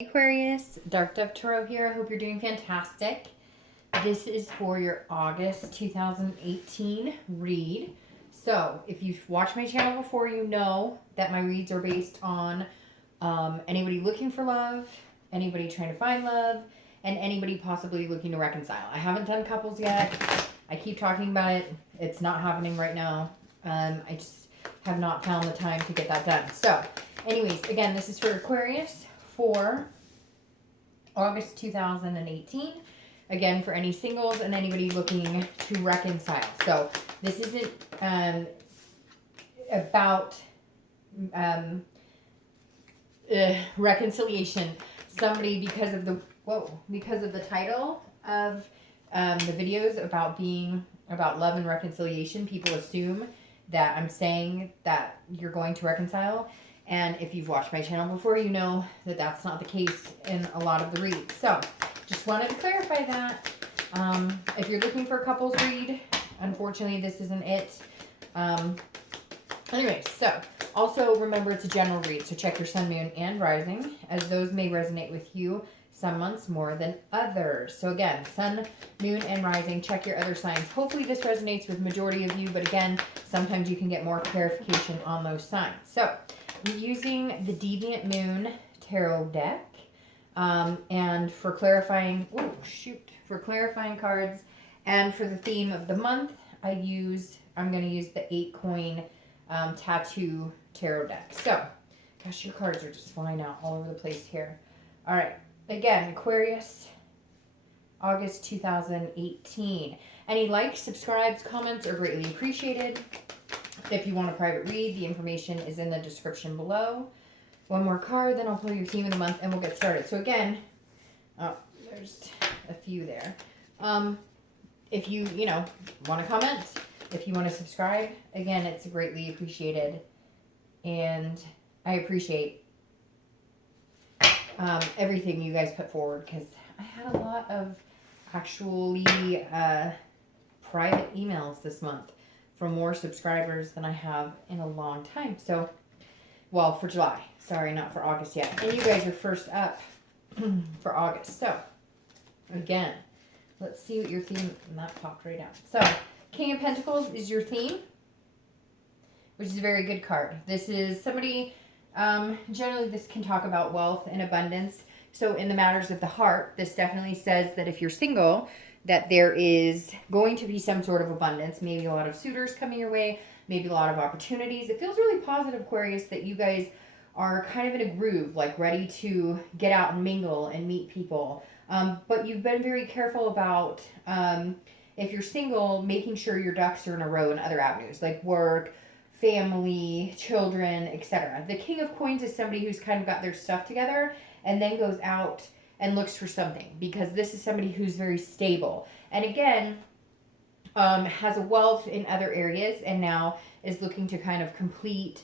Aquarius, Dark Dove Tarot here. I hope you're doing fantastic. This is for your August 2018 read. So, if you've watched my channel before, you know that my reads are based on anybody looking for love, anybody trying to find love, and anybody possibly looking to reconcile. I haven't done couples yet. I keep talking about it. It's not happening right now. I just have not found the time to get that done. So, anyways, again, this is for Aquarius for August 2018. Again, for any singles and anybody looking to reconcile. So this isn't about reconciliation. Somebody, because of the title of the videos about love and reconciliation, people assume that I'm saying that you're going to reconcile. And if you've watched my channel before, you know that that's not the case in a lot of the reads. So, just wanted to clarify that. If you're looking for a couples read, unfortunately, this isn't it. Anyway, so, also remember it's a general read. So, check your sun, moon, and rising, as those may resonate with you some months more than others. So, again, sun, moon, and rising, check your other signs. Hopefully, this resonates with majority of you, but again, sometimes you can get more clarification on those signs. So, I'm using the Deviant Moon Tarot deck, and for clarifying cards, and for the theme of the month, I'm going to use the 8-coin tattoo tarot deck. So, gosh, your cards are just flying out all over the place here. All right, again, Aquarius, August 2018. Any likes, subscribes, comments are greatly appreciated. If you want a private read, the information is in the description below. One more card, then I'll pull your theme of the month and we'll get started. So again, there's a few there. If you want to comment, if you want to subscribe, again, it's greatly appreciated. And I appreciate everything you guys put forward, because I had a lot of actually private emails this month from more subscribers than I have in a long time. So, well, for July. Sorry, not for August yet. And you guys are first up for August. So, again, let's see what your theme, and that popped right out. So, King of Pentacles is your theme, which is a very good card. This is somebody, generally this can talk about wealth and abundance. So, in the matters of the heart, this definitely says that if you're single, that there is going to be some sort of abundance, maybe a lot of suitors coming your way, maybe a lot of opportunities. It feels really positive, Aquarius, that you guys are kind of in a groove, like ready to get out and mingle and meet people. But you've been very careful about, if you're single, making sure your ducks are in a row in other avenues, like work, family, children, etc. The King of Coins is somebody who's kind of got their stuff together and then goes out and looks for something, because this is somebody who's very stable. And again, has a wealth in other areas and now is looking to kind of complete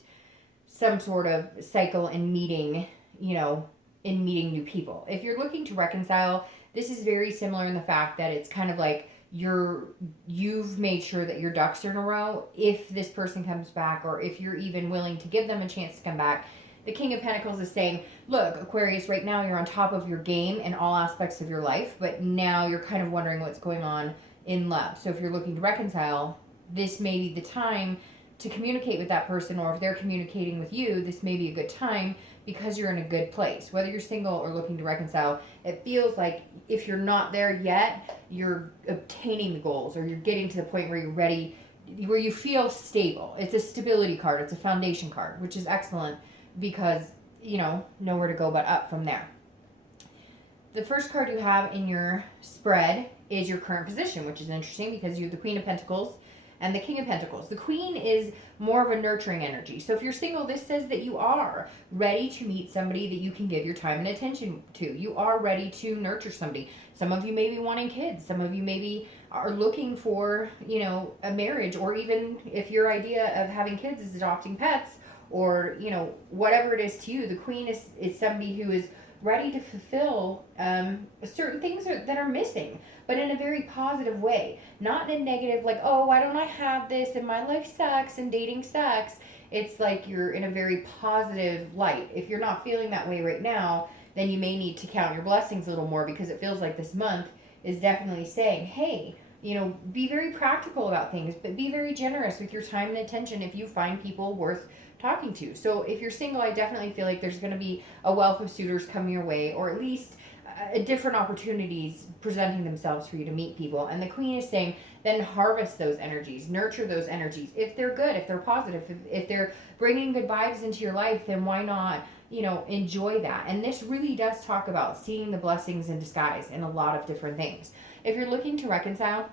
some sort of cycle in meeting, new people. If you're looking to reconcile, this is very similar in the fact that it's kind of like you've made sure that your ducks are in a row. If this person comes back, or if you're even willing to give them a chance to come back, the King of Pentacles is saying, look, Aquarius, right now you're on top of your game in all aspects of your life, but now you're kind of wondering what's going on in love. So if you're looking to reconcile, this may be the time to communicate with that person, or if they're communicating with you, this may be a good time because you're in a good place. Whether you're single or looking to reconcile, it feels like if you're not there yet, you're obtaining the goals, or you're getting to the point where you're ready, where you feel stable. It's a stability card. It's a foundation card, which is excellent, because, nowhere to go but up from there. The first card you have in your spread is your current position, which is interesting because you have the Queen of Pentacles and the King of Pentacles. The Queen is more of a nurturing energy. So if you're single, this says that you are ready to meet somebody that you can give your time and attention to. You are ready to nurture somebody. Some of you may be wanting kids. Some of you maybe are looking for, a marriage, or even if your idea of having kids is adopting pets, or, whatever it is to you. The Queen is somebody who is ready to fulfill certain things that are missing, but in a very positive way. Not in a negative, like, oh, why don't I have this, and my life sucks, and dating sucks. It's like you're in a very positive light. If you're not feeling that way right now, then you may need to count your blessings a little more, because it feels like this month is definitely saying, hey, you know, be very practical about things, but be very generous with your time and attention if you find people worth talking to. So if you're single, I definitely feel like there's going to be a wealth of suitors coming your way, or at least different opportunities presenting themselves for you to meet people. And the Queen is saying, then harvest those energies, nurture those energies. If they're good, if they're positive, if they're bringing good vibes into your life, then why not, you know, enjoy that. And this really does talk about seeing the blessings in disguise in a lot of different things. If you're looking to reconcile,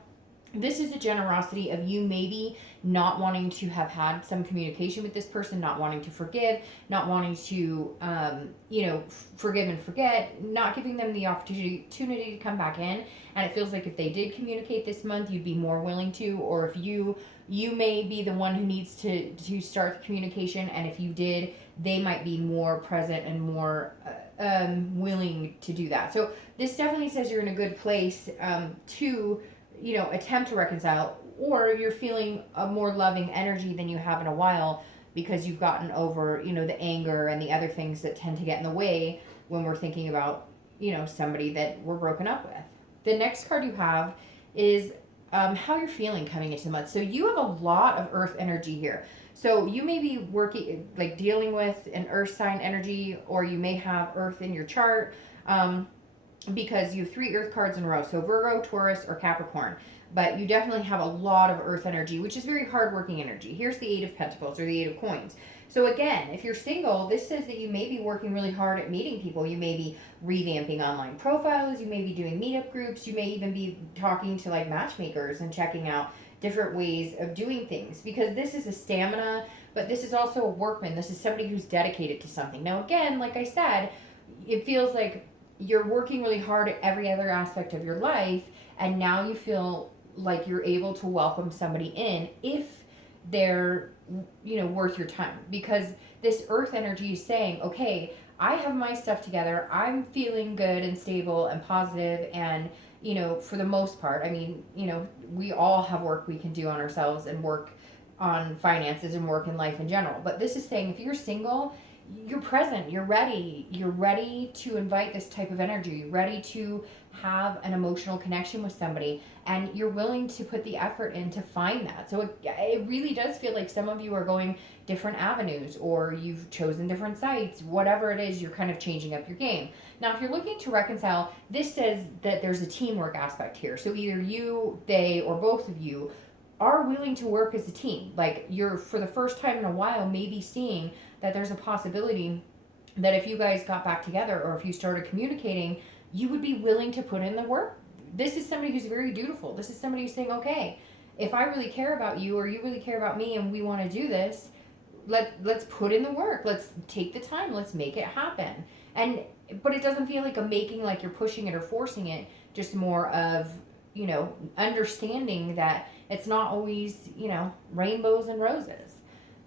this is a generosity of you maybe not wanting to have had some communication with this person, not wanting to forgive, not wanting to, you know, forgive and forget, not giving them the opportunity to come back in. And it feels like if they did communicate this month, you'd be more willing to, or if you may be the one who needs to start the communication. And if you did, they might be more present and more willing to do that. So this definitely says you're in a good place to, you know, attempt to reconcile, or you're feeling a more loving energy than you have in a while, because you've gotten over, you know, the anger and the other things that tend to get in the way when we're thinking about, you know, somebody that we're broken up with. The next card you have is how you're feeling coming into the month. So you have a lot of earth energy here. So you may be working, like dealing with an earth sign energy, or you may have earth in your chart. Because you have 3 earth cards in a row. So Virgo, Taurus, or Capricorn. But you definitely have a lot of earth energy, which is very hardworking energy. Here's the 8 of Pentacles, or the 8 of Coins. So again, if you're single, this says that you may be working really hard at meeting people. You may be revamping online profiles. You may be doing meetup groups. You may even be talking to like matchmakers and checking out different ways of doing things. Because this is a stamina, but this is also a workman. This is somebody who's dedicated to something. Now again, like I said, it feels like you're working really hard at every other aspect of your life, and now you feel like you're able to welcome somebody in if they're, you know, worth your time. Because this earth energy is saying, okay, I have my stuff together, I'm feeling good and stable and positive, and, you know, for the most part, I mean, you know, we all have work we can do on ourselves and work on finances and work in life in general. But this is saying if you're single, you're present, you're ready to invite this type of energy, you're ready to have an emotional connection with somebody, and you're willing to put the effort in to find that. So it really does feel like some of you are going different avenues, or you've chosen different sites, whatever it is, you're kind of changing up your game. Now, if you're looking to reconcile, this says that there's a teamwork aspect here. So either you, they, or both of you are willing to work as a team. Like you're, for the first time in a while, maybe seeing that there's a possibility that if you guys got back together, or if you started communicating, you would be willing to put in the work. This is somebody who's very dutiful. This is somebody who's saying, okay, if I really care about you, or you really care about me, and we want to do this, let's put in the work. Let's take the time. Let's make it happen. But it doesn't feel like a making, like you're pushing it or forcing it, just more of, you know, understanding that it's not always, you know, rainbows and roses.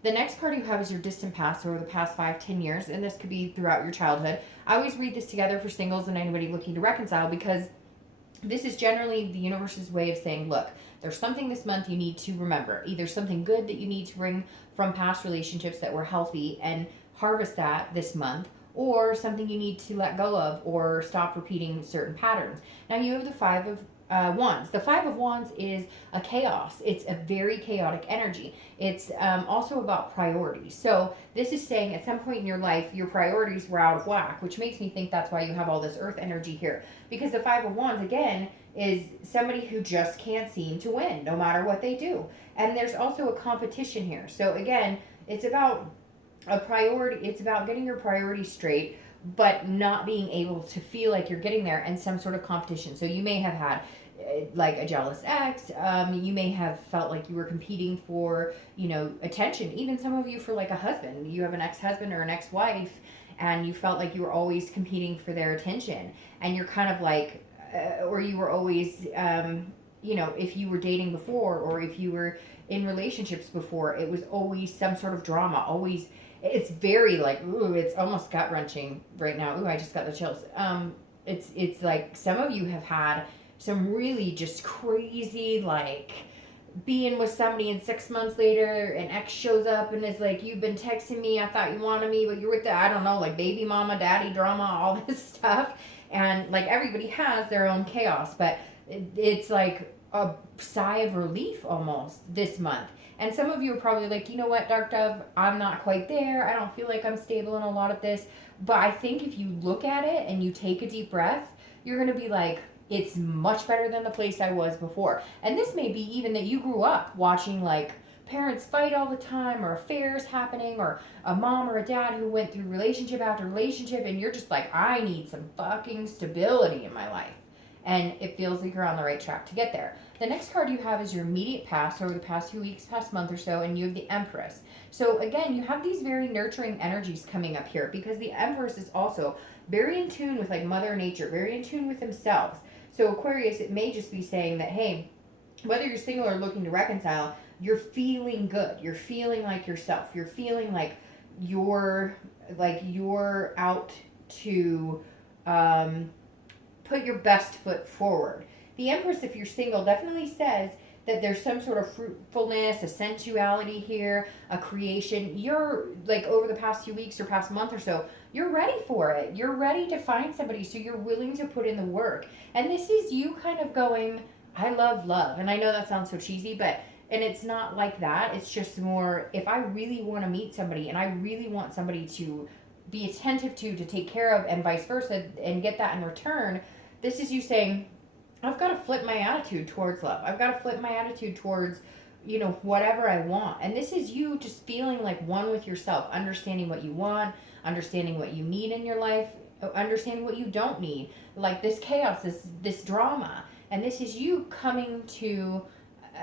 The next card you have is your distant past, or the past 5-10 years, and this could be throughout your childhood. I always read this together for singles and anybody looking to reconcile, because this is generally the universe's way of saying, look, there's something this month you need to remember. Either something good that you need to bring from past relationships that were healthy and harvest that this month, or something you need to let go of or stop repeating certain patterns. Now you have the 5 of Wands. The 5 of Wands is a chaos. It's a very chaotic energy. It's also about priorities. So this is saying at some point in your life, your priorities were out of whack, which makes me think that's why you have all this earth energy here. Because the 5 of Wands, again, is somebody who just can't seem to win, no matter what they do. And there's also a competition here. So again, it's about a priority. It's about getting your priorities straight, but not being able to feel like you're getting there, and some sort of competition. So you may have had like a jealous ex. You may have felt like you were competing for, you know, attention. Even some of you for like a husband. You have an ex-husband or an ex-wife, and you felt like you were always competing for their attention. And you're kind of like, or you were always, you know, if you were dating before, or if you were in relationships before, it was always some sort of drama. Always, it's very like, ooh, it's almost gut-wrenching right now. Ooh, I just got the chills. It's like some of you have had some really just crazy, like, being with somebody and 6 months later an ex shows up and is like, you've been texting me, I thought you wanted me, but you're with the, I don't know, like baby mama, daddy drama, all this stuff. And like everybody has their own chaos, but it's like a sigh of relief almost this month. And some of you are probably like, you know what, Dark Dove, I'm not quite there. I don't feel like I'm stable in a lot of this. But I think if you look at it and you take a deep breath, you're going to be like, it's much better than the place I was before. And this may be even that you grew up watching like parents fight all the time, or affairs happening, or a mom or a dad who went through relationship after relationship, and you're just like, I need some fucking stability in my life. And it feels like you're on the right track to get there. The next card you have is your immediate past, over the past few weeks, past month or so, and you have the Empress. So again, you have these very nurturing energies coming up here, because the Empress is also very in tune with like Mother Nature, very in tune with themselves. So Aquarius, it may just be saying that, hey, whether you're single or looking to reconcile, you're feeling good. You're feeling like yourself. You're feeling like you're out to put your best foot forward. The Empress, if you're single, definitely says that there's some sort of fruitfulness, a sensuality here, a creation. You're like, over the past few weeks or past month or so, you're ready for it. You're ready to find somebody, so you're willing to put in the work. And this is you kind of going, I love love. And I know that sounds so cheesy, but, and it's not like that. It's just more, if I really want to meet somebody and I really want somebody to be attentive to take care of, and vice versa, and get that in return, this is you saying, I've got to flip my attitude towards love. I've got to flip my attitude towards, you know, whatever I want. And this is you just feeling like one with yourself, understanding what you want, understanding what you need in your life, understanding what you don't need. Like this chaos, this drama. And this is you coming to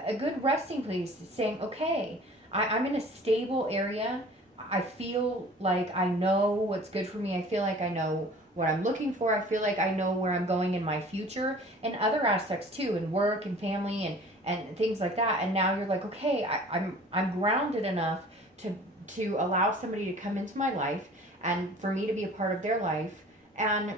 a good resting place, saying, okay, I'm in a stable area. I feel like I know what's good for me. I feel like I know what I'm looking for. I feel like I know where I'm going in my future, and other aspects too, in work and family and things like that. And now you're like, okay, I'm grounded enough to allow somebody to come into my life, and for me to be a part of their life, and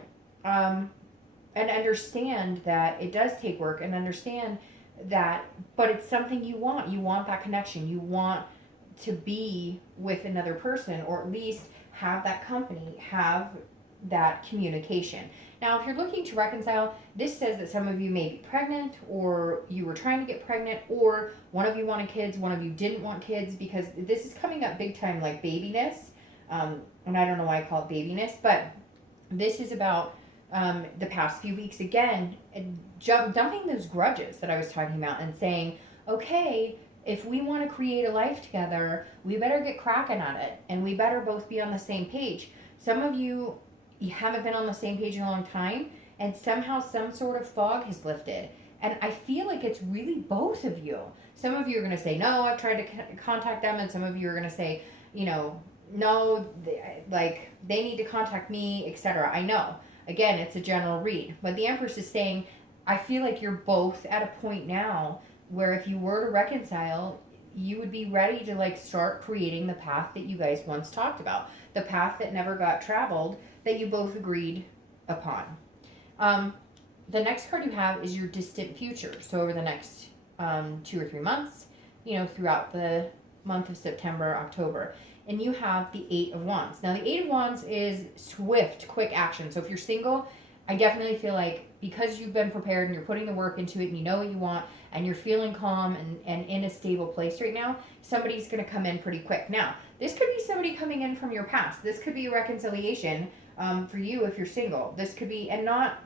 understand that it does take work, and understand that, but it's something you want. You want that connection. You want to be with another person, or at least have that company, have that communication. Now, if you're looking to reconcile, this says that some of you may be pregnant, or you were trying to get pregnant, or one of you wanted kids, one of you didn't want kids, because this is coming up big time, like babiness. And I don't know why I call it babiness, but this is about the past few weeks again, dumping those grudges that I was talking about, and saying, okay, if we want to create a life together, we better get cracking at it, and we better both be on the same page. Some of you haven't been on the same page in a long time, and somehow some sort of fog has lifted. And I feel like it's really both of you. Some of you are going to say, no, I've tried to contact them. And some of you are going to say, you know, no, they need to contact me, etc. I know. Again, it's a general read. But the Empress is saying, I feel like you're both at a point now where if you were to reconcile, you would be ready to like start creating the path that you guys once talked about. The path that never got traveled, that you both agreed upon. The next card you have is your distant future. So over the next 2 or 3 months, you know, throughout the month of September, October. And you have the 8 of Wands. Now the 8 of Wands is swift, quick action. So if you're single, I definitely feel like because you've been prepared and you're putting the work into it and you know what you want and you're feeling calm and in a stable place right now, somebody's going to come in pretty quick. Now, this could be somebody coming in from your past. This could be a reconciliation for you if you're single. This could be, and not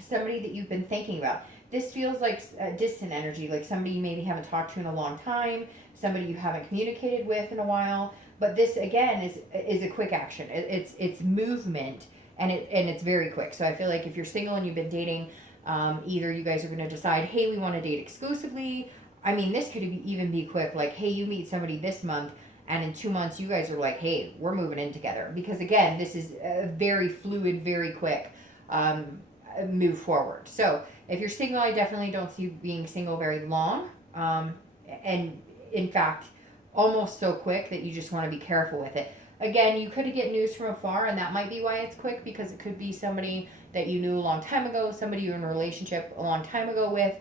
somebody that you've been thinking about. This feels like a distant energy, like somebody you maybe haven't talked to in a long time, somebody you haven't communicated with in a while. But this, again, is a quick action. It's movement. And it's very quick. So I feel like if you're single and you've been dating, either you guys are going to decide, hey, we want to date exclusively. I mean, this could even be quick. Like, hey, you meet somebody this month, and in 2 months, you guys are like, hey, we're moving in together. Because, again, this is a very fluid, very quick move forward. So if you're single, I definitely don't see you being single very long. And, in fact, almost so quick that you just want to be careful with it. Again, you could get news from afar, and that might be why it's quick, because it could be somebody that you knew a long time ago, somebody you're in a relationship a long time ago with,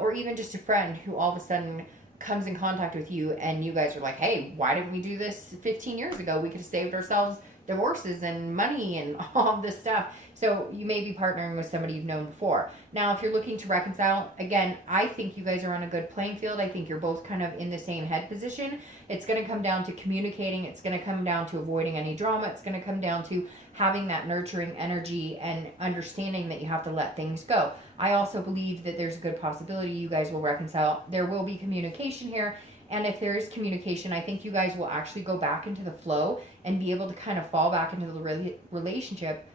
or even just a friend who all of a sudden comes in contact with you and you guys are like, hey, why didn't we do this 15 years ago? We could have saved ourselves divorces and money and all of this stuff. So you may be partnering with somebody you've known before. Now, if you're looking to reconcile, again, I think you guys are on a good playing field. I think you're both kind of in the same head position. It's going to come down to communicating. It's going to come down to avoiding any drama. It's going to come down to having that nurturing energy and understanding that you have to let things go. I also believe that there's a good possibility you guys will reconcile. There will be communication here. And if there is communication, I think you guys will actually go back into the flow and be able to kind of fall back into the relationship,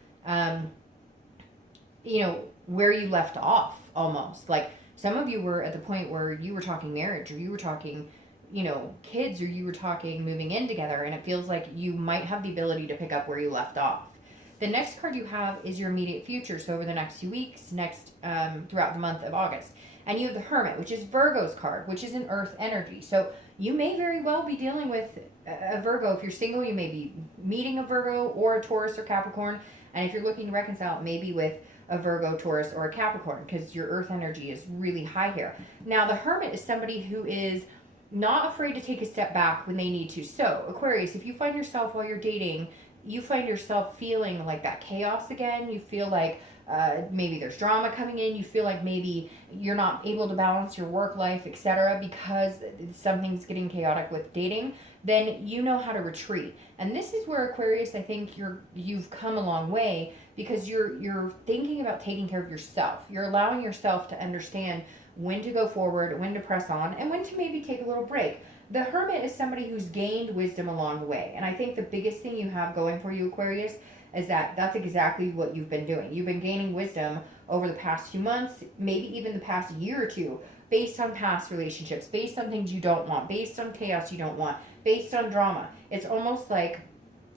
where you left off almost. Like some of you were at the point where you were talking marriage, or you were talking, kids, or you were talking moving in together. And it feels like you might have the ability to pick up where you left off. The next card you have is your immediate future. So over the next few weeks, throughout the month of August. And you have the Hermit, which is Virgo's card, which is an earth energy. So you may very well be dealing with a Virgo. If you're single, you may be meeting a Virgo or a Taurus or Capricorn. And if you're looking to reconcile, maybe with a Virgo, Taurus, or a Capricorn, because your earth energy is really high here. Now, the Hermit is somebody who is not afraid to take a step back when they need to. So, Aquarius, if you find yourself while you're dating, you find yourself feeling like that chaos again, you feel like maybe there's drama coming in, you feel like maybe you're not able to balance your work life, etc., because something's getting chaotic with dating, then you know how to retreat. And this is where, Aquarius, I think you've come a long way, because you're thinking about taking care of yourself. You're allowing yourself to understand when to go forward, when to press on, and when to maybe take a little break. The Hermit is somebody who's gained wisdom along the way. And I think the biggest thing you have going for you, Aquarius, is that that's exactly what you've been doing. You've been gaining wisdom over the past few months, maybe even the past year or two, based on past relationships, based on things you don't want, based on chaos you don't want, based on drama. It's almost like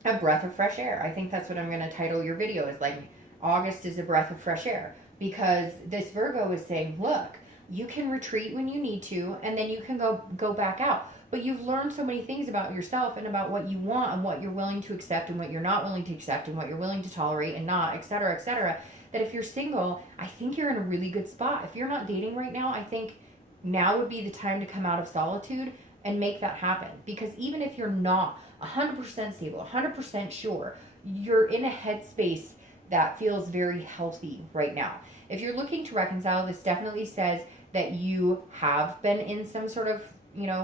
a breath of fresh air. I think that's what I'm going to title your video, is like August is a breath of fresh air, because this Virgo is saying, look, you can retreat when you need to, and then you can go back out. But you've learned so many things about yourself and about what you want and what you're willing to accept and what you're not willing to accept and what you're willing to tolerate and not, etc., that if you're single, I think you're in a really good spot. If you're not dating right now, I think now would be the time to come out of solitude and make that happen. Because even if you're not 100% stable, 100% sure, you're in a headspace that feels very healthy right now. If you're looking to reconcile, this definitely says that you have been in some sort of,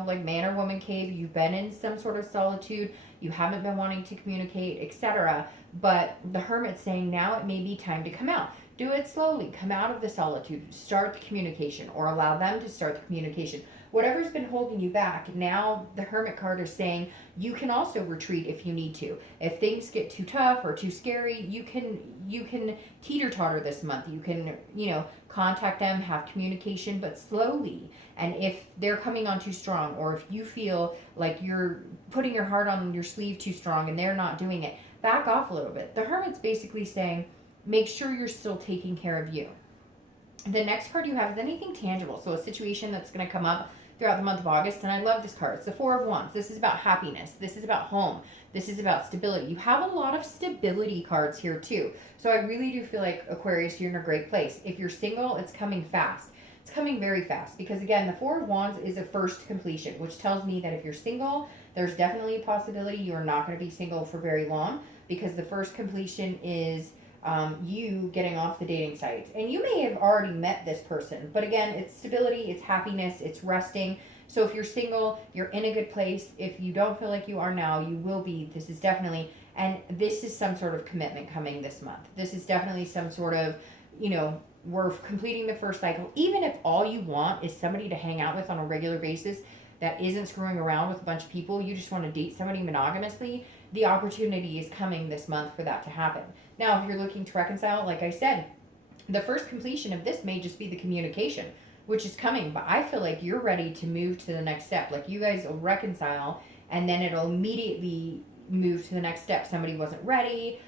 like man or woman cave. You've been in some sort of solitude. You haven't been wanting to communicate, etc. But the Hermit's saying now it may be time to come out. Do it slowly. Come out of the solitude. Start the communication, or allow them to start the communication. Whatever's been holding you back, now the Hermit card is saying you can also retreat if you need to. If things get too tough or too scary, you can teeter-totter this month. You can, contact them, have communication, but slowly. And if they're coming on too strong, or if you feel like you're putting your heart on your sleeve too strong and they're not doing it, back off a little bit. The Hermit's basically saying, make sure you're still taking care of you. The next card you have is anything tangible. So a situation that's going to come up throughout the month of August. And I love this card. It's the Four of Wands. This is about happiness. This is about home. This is about stability. You have a lot of stability cards here too. So I really do feel like, Aquarius, you're in a great place. If you're single, it's coming fast. It's coming very fast, because again, the Four of Wands is a first completion, which tells me that if you're single, there's definitely a possibility you're not going to be single for very long, because the first completion is you getting off the dating sites. And you may have already met this person, but again, it's stability, it's happiness, it's resting. So if you're single, you're in a good place. If you don't feel like you are now, you will be. This is definitely, and this is some sort of commitment coming this month. This is definitely some sort of, we're completing the first cycle. Even if all you want is somebody to hang out with on a regular basis that isn't screwing around with a bunch of people, you just want to date somebody monogamously, the opportunity is coming this month for that to happen. Now, if you're looking to reconcile, like I said, the first completion of this may just be the communication, which is coming, but I feel like you're ready to move to the next step. Like you guys will reconcile, and then it'll immediately move to the next step. Somebody wasn't ready,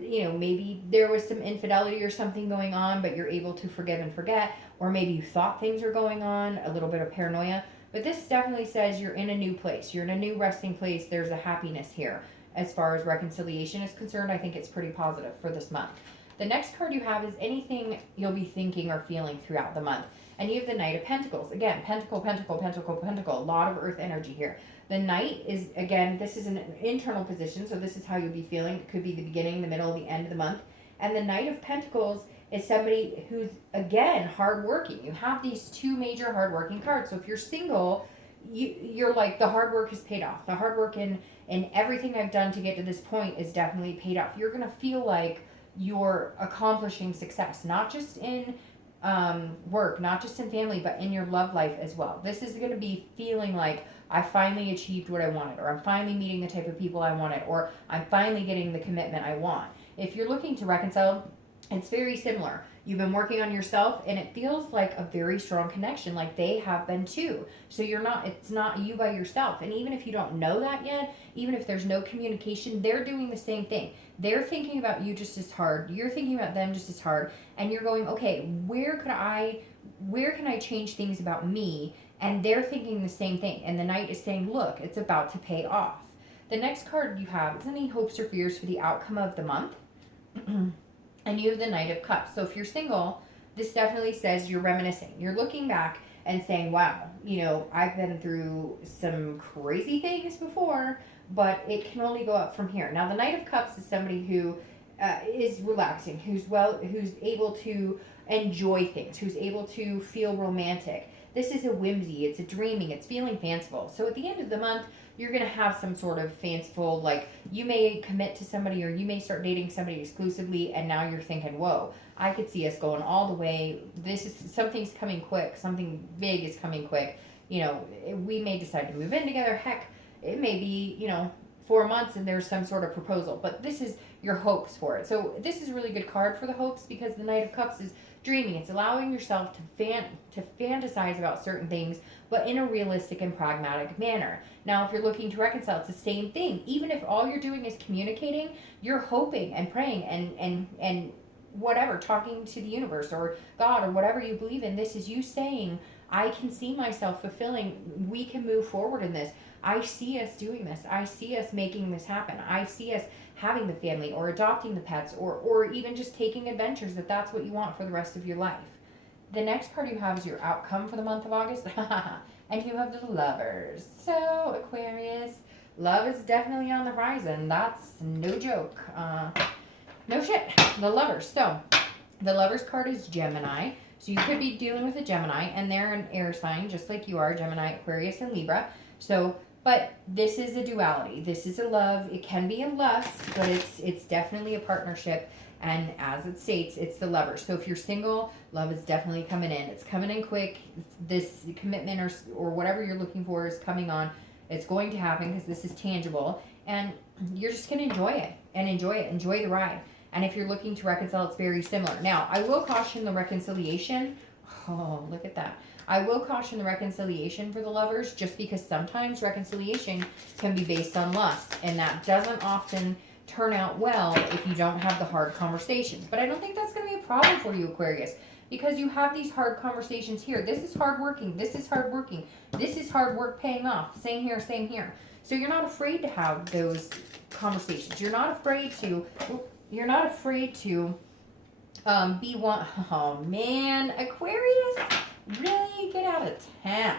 maybe there was some infidelity or something going on, but you're able to forgive and forget, or maybe you thought things were going on, a little bit of paranoia. But this definitely says you're in a new place. You're in a new resting place. There's a happiness here. As far as reconciliation is concerned, I think it's pretty positive for this month. The next card you have is anything you'll be thinking or feeling throughout the month. And you have the Knight of Pentacles. Again, Pentacle, Pentacle, Pentacle, Pentacle. A lot of earth energy here. The Knight is, again, this is an internal position, so this is how you'll be feeling. It could be the beginning, the middle, the end of the month. And the Knight of Pentacles is somebody who's, again, hardworking. You have these two major hardworking cards. So if you're single, you're like, the hard work is paid off. The hard work in everything I've done to get to this point is definitely paid off. You're going to feel like you're accomplishing success, not just in work, not just in family, but in your love life as well. This is going to be feeling like I finally achieved what I wanted, or I'm finally meeting the type of people I wanted, or I'm finally getting the commitment I want. If you're looking to reconcile, it's very similar. You've been working on yourself, and it feels like a very strong connection, like they have been too. So it's not you by yourself. And even if you don't know that yet, even if there's no communication, they're doing the same thing. They're thinking about you just as hard. You're thinking about them just as hard. And you're going, okay, where can I change things about me? And they're thinking the same thing. And the Knight is saying, look, it's about to pay off. The next card you have is any hopes or fears for the outcome of the month. And you have the Knight of Cups. So if you're single, this definitely says you're reminiscing. You're looking back and saying, wow, I've been through some crazy things before, but it can only go up from here. Now, the Knight of Cups is somebody who is relaxing, who's able to enjoy things, who's able to feel romantic. This is a whimsy, it's a dreaming, it's feeling fanciful. So at the end of the month, you're going to have some sort of fanciful, like you may commit to somebody, or you may start dating somebody exclusively, and now you're thinking, whoa, I could see us going all the way. Something's coming quick, something big is coming quick. We may decide to move in together. Heck, it may be, 4 months and there's some sort of proposal, but this is your hopes for it. So this is a really good card for the hopes, because the Knight of Cups is dreaming. It's allowing yourself to fantasize about certain things, but in a realistic and pragmatic manner. Now, if you're looking to reconcile, it's the same thing. Even if all you're doing is communicating, you're hoping and praying and whatever, talking to the universe or God or whatever you believe in. This is you saying, I can see myself fulfilling. We can move forward in this. I see us doing this. I see us making this happen. I see us having the family, or adopting the pets, or even just taking adventures, if that's what you want for the rest of your life. The next card you have is your outcome for the month of August. And you have the Lovers. So, Aquarius, love is definitely on the horizon. That's no joke. No shit. The Lovers. So, the Lovers card is Gemini. So, you could be dealing with a Gemini, and they're an air sign, just like you are, Gemini, Aquarius, and Libra. So, but this is a duality. This is a love. It can be a lust, but it's definitely a partnership. And as it states, it's the Lovers. So if you're single, love is definitely coming in. It's coming in quick. This commitment or whatever you're looking for is coming on. It's going to happen because this is tangible. And you're just going to enjoy it and enjoy it. Enjoy the ride. And if you're looking to reconcile, it's very similar. Now, I will caution the reconciliation. Oh, look at that. I will caution the reconciliation for the Lovers, just because sometimes reconciliation can be based on lust. And that doesn't often turn out well if you don't have the hard conversations. But I don't think that's going to be a problem for you, Aquarius, because you have these hard conversations here. This is hard working. This is hard working. This is hard work paying off. Same here, same here. So you're not afraid to have those conversations. You're not afraid to be one. Oh man, Aquarius, really get out of town.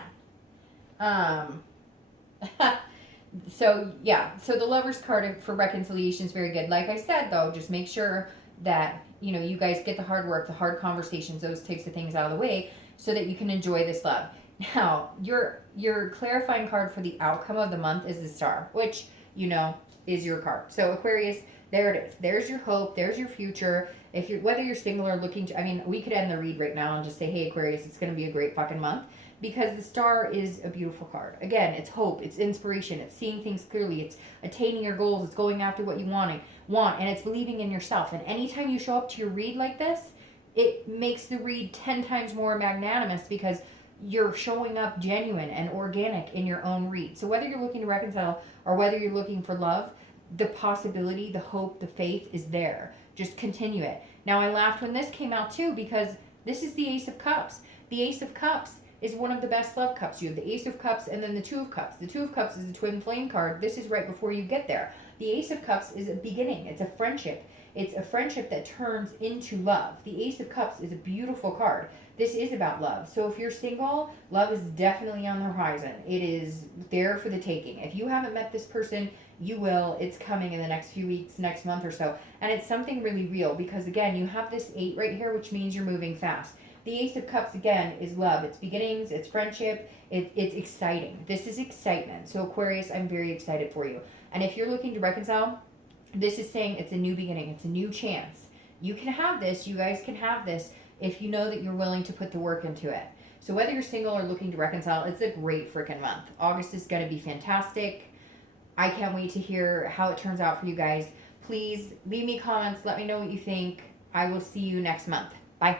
So the Lovers card for reconciliation is very good. Like I said, though, just make sure that you guys get the hard work, the hard conversations, those types of things out of the way, so that you can enjoy this love. Now, your clarifying card for the outcome of the month is the Star, which is your card. So Aquarius, there it is. There's your hope. There's your future. Whether you're single or looking to, we could end the read right now and just say, hey Aquarius, it's going to be a great fucking month. Because the Star is a beautiful card. Again, it's hope, it's inspiration, it's seeing things clearly, it's attaining your goals, it's going after what you want, and it's believing in yourself. And anytime you show up to your read like this, it makes the read 10 times more magnanimous, because you're showing up genuine and organic in your own read. So whether you're looking to reconcile or whether you're looking for love, the possibility, the hope, the faith is there. Just continue it. Now, I laughed when this came out too, because this is the Ace of Cups. The Ace of Cups is one of the best love cups. You have the Ace of Cups and then the Two of Cups. The Two of Cups is a twin flame card. This is right before you get there. The Ace of Cups is a beginning. It's a friendship. It's a friendship that turns into love. The Ace of Cups is a beautiful card. This is about love. So if you're single, love is definitely on the horizon. It is there for the taking. If you haven't met this person, you will. It's coming in the next few weeks, next month or so. And it's something really real because, again, you have this 8 right here, which means you're moving fast. The Ace of Cups, again, is love. It's beginnings, it's friendship, it's exciting. This is excitement. So Aquarius, I'm very excited for you. And if you're looking to reconcile, this is saying it's a new beginning. It's a new chance. You can have this. You guys can have this if you know that you're willing to put the work into it. So whether you're single or looking to reconcile, it's a great freaking month. August is going to be fantastic. I can't wait to hear how it turns out for you guys. Please leave me comments. Let me know what you think. I will see you next month. Bye.